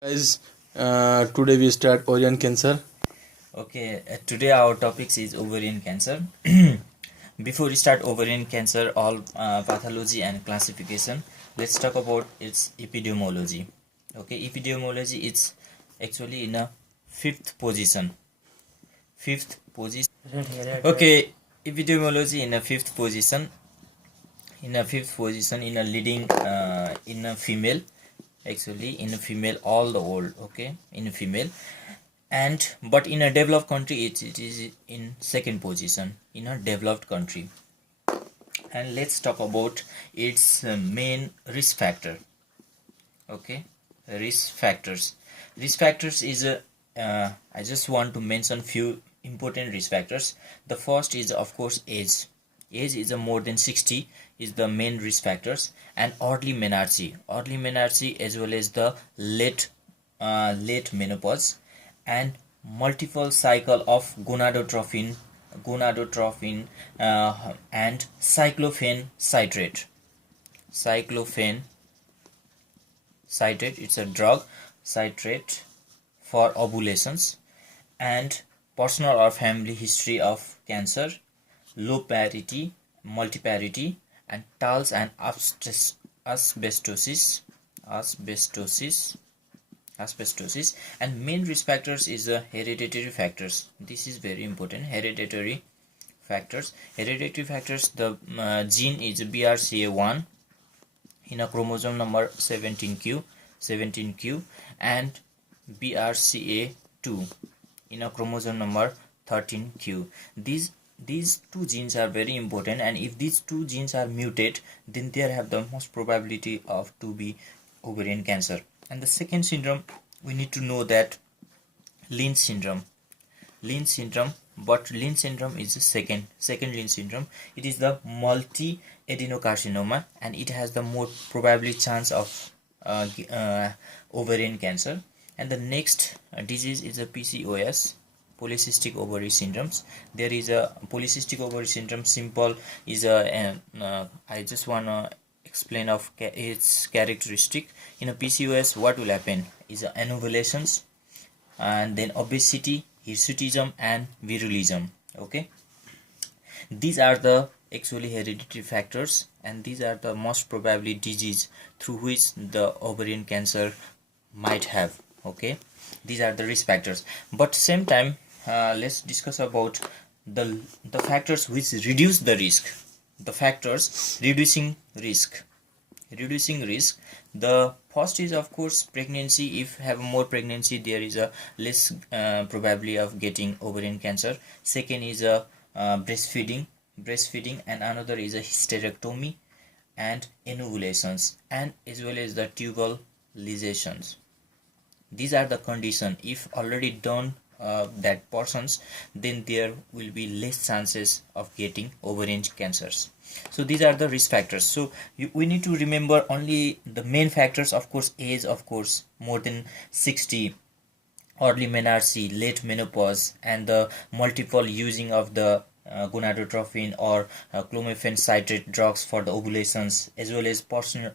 Guys, today we start ovarian cancer. Okay, today our topics is ovarian cancer. Before we start ovarian cancer, all pathology and classification, let's talk about its epidemiology. Okay, epidemiology is actually in a fifth position. Fifth position. Okay, epidemiology in a fifth position. In a fifth position, in a leading, in a female. Actually, in a female, all the world. Okay, in a female. And but in a developed country it is in second position in a developed country. And let's talk about its main risk factor. Okay, risk factors is a I just want to mention few important risk factors. The first is of course age is a more than 60 is the main risk factors. And early menarche as well as the late menopause, and multiple cycle of gonadotropin and cyclophane citrate. It's a drug citrate for ovulations. And personal or family history of cancer, low parity, multiparity, and talc and asbestosis. And main risk factors is the hereditary factors. This is very important. Hereditary factors, the gene is BRCA1 in a chromosome number 17q, and BRCA2 in a chromosome number 13q. These two genes are very important, and if these two genes are mutate, then they have the most probability of to be ovarian cancer. And the second syndrome, we need to know that Lynch syndrome. But Lynch syndrome is the second Lynch syndrome. It is the multi-adenocarcinoma, and it has the more probably chance of ovarian cancer. And the next disease is a PCOS, polycystic ovary syndromes. There is a polycystic ovary syndrome. Simple is I just wanna explain of its characteristic. In a PCOS, what will happen is anovulations, and then obesity, hirsutism, and virulism. Okay, these are the actually hereditary factors, and these are the most probably disease through which the ovarian cancer might have. Okay, these are the risk factors. But same time, let's discuss about the factors which reduce the risk. The factors reducing risk. The first is of course pregnancy. If have more pregnancy, there is a less probability of getting ovarian cancer. Second is a breastfeeding, and another is a hysterectomy and anovulations, and as well as the tubal ligations. These are the condition. If already done that persons, then there will be less chances of getting ovarian cancers. So these are the risk factors. So we need to remember only the main factors. Of course, age, of course, more than 60, early menarche, late menopause, and the multiple using of the gonadotropin or clomiphene citrate drugs for the ovulations, as well as personal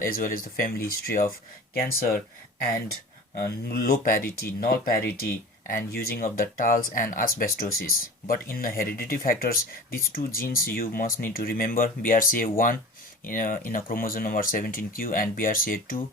as well as the family history of cancer, and low parity, null parity, and using of the talc and asbestosis. But in the hereditary factors, these two genes you must need to remember: BRCA1 in a chromosome number 17q, and BRCA2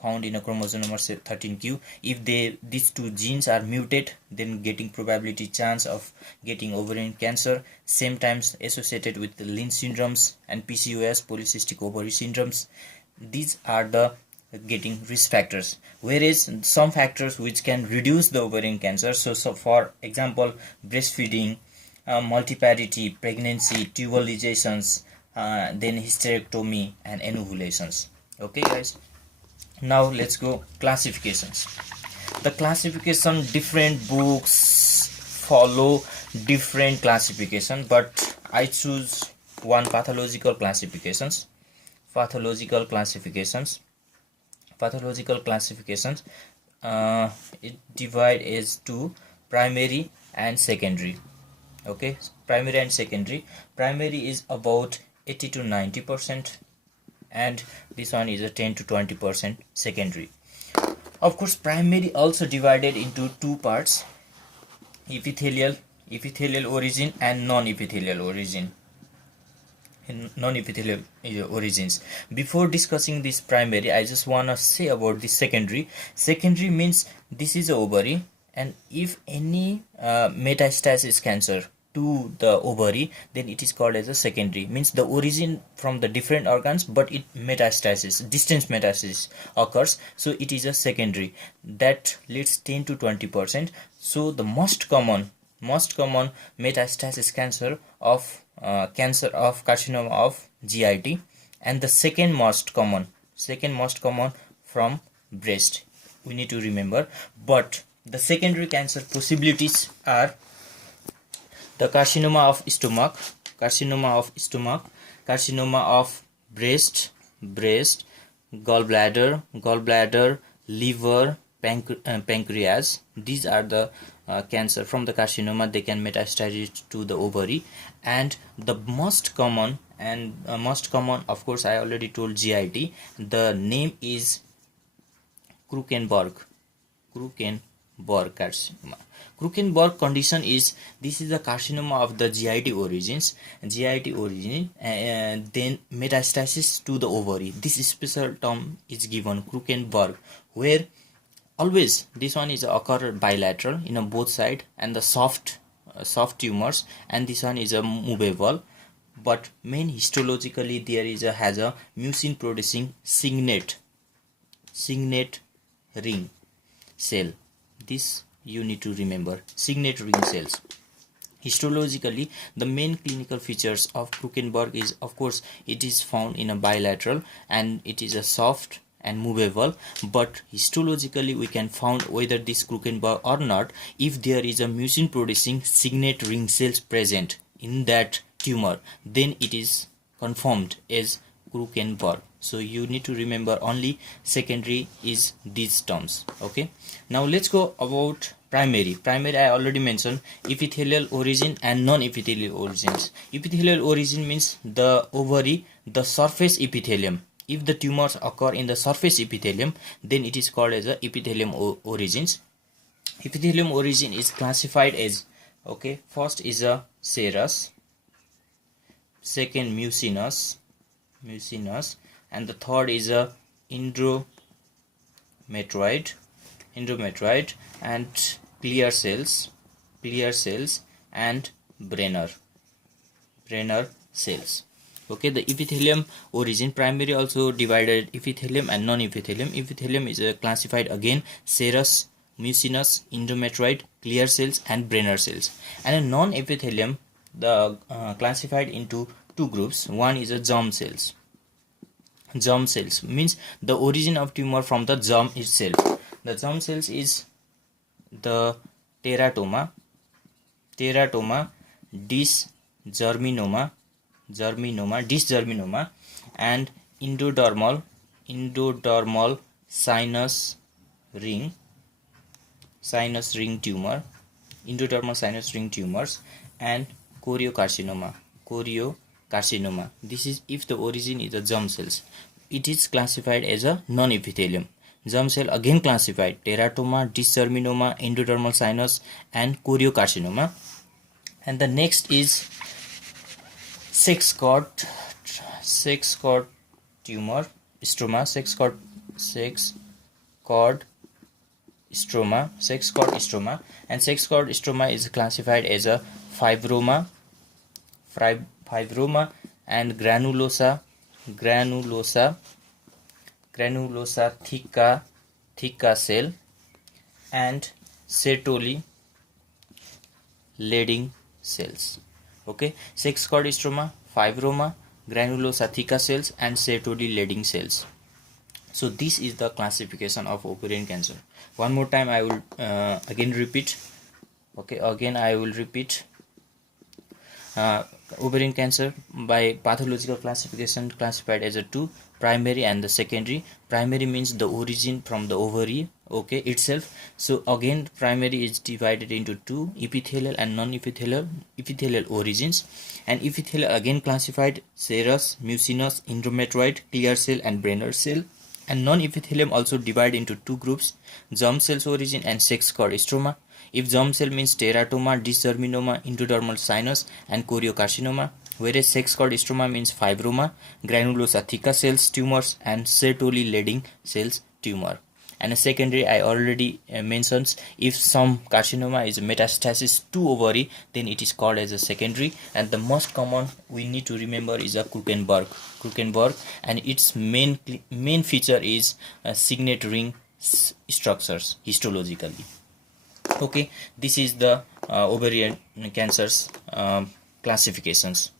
found in a chromosome number 13q. If these two genes are mutate, then getting probability chance of getting ovarian cancer. Same times associated with the Lynch syndromes and PCOS, polycystic ovary syndromes. These are the getting risk factors, whereas some factors which can reduce the ovarian cancer. So for example, breastfeeding, multiparity, pregnancy, tubal ligations, then hysterectomy and anovulations. Okay guys, now let's go classifications. The classification, different books follow different classification, but I choose one pathological classifications. It divide as to primary and secondary. Okay, primary and secondary. Primary is about 80 to 90%, and this one is a 10 to 20% secondary. Of course, primary also divided into two parts: epithelial origin and non-epithelial origin. Origins. Before discussing this primary, I just want to say about the secondary. Secondary means this is a ovary, and if any metastasis cancer to the ovary, then it is called as a secondary. Means the origin from the different organs, but it distant metastasis occurs, so it is a secondary. That leads 10 to 20%. So the most common metastasis cancer of carcinoma of GIT, and the second most common from breast, we need to remember. But the secondary cancer possibilities are the carcinoma of stomach, carcinoma of breast, gallbladder, liver, pancreas. These are the cancer from the carcinoma. They can metastasize to the ovary. And the most common, of course, I already told GIT. The name is Krukenborg carcinoma. Krukenborg condition is, this is the carcinoma of the GIT origin, and then metastasis to the ovary. This special term is given, Krukenborg, where always this one is occur bilateral in a both side, and the soft tumors, and this one is a movable. But main histologically there is has a mucin producing signet ring cell. This you need to remember, signet ring cells. Histologically, the main clinical features of Krukenborg is, of course, it is found in a bilateral, and it is a soft and movable. But histologically we can found whether this Krukenborg or not if there is a mucin producing signet ring cells present in that tumor, then it is confirmed as Krukenborg. So you need to remember only secondary is these terms. Okay, now let's go about primary. I already mentioned epithelial origin and non-epithelial origins. Epithelial origin means the ovary, the surface epithelium. If the tumors occur in the surface epithelium, then it is called as a epithelium origins. Epithelium origin is classified as, okay, first is a serous, second mucinous, and the third is a endometrioid, and clear cells, and Brenner cells. Okay, the epithelium origin, primary also divided epithelium and non-epithelium. Epithelium is classified again serous, mucinous, endometrioid, clear cells, and Brenner cells. And a non-epithelium, the classified into two groups. One is a germ cells. Germ cells means the origin of tumor from the germ itself. The germ cells is the teratoma, dysgerminoma, and endodermal sinus ring tumor, tumors, and choriocarcinoma. This is if the origin is the germ cells. It is classified as a non-epithelium. Germ cell again classified teratoma, dysgerminoma, endodermal sinus, and choriocarcinoma. And the next is sex cord tumor, stroma, sex cord stroma, and sex cord stroma is classified as a fibroma and granulosa thicca cell, and sertoli leading cells. Okay, sex cord stroma, fibroma, granulosa thicca cells, and sertoli leading cells. So this is the classification of ovarian cancer. One more time I will again repeat. Okay, again I will repeat. Ovarian cancer by pathological classification classified as a two, primary and the secondary. Primary means the origin from the ovary, okay, itself. So again primary is divided into two, epithelial and non-epithelial origins. And epithelial again classified serous, mucinous, endometrioid, clear cell, and Brenner cell. And non-epithelium also divide into two groups: germ cells origin and sex cord stroma. If germ cell means teratoma, dysgerminoma, endodermal sinus, and choriocarcinoma, whereas sex cord stroma means fibroma, granulosa theca cells tumors, and Sertoli Leydig cells tumor. And a secondary, I already mentioned, if some carcinoma is metastasis to ovary, then it is called as a secondary. And the most common we need to remember is a Krukenberg, and its main feature is signet ring structures histologically. Okay, this is the ovarian cancers classifications.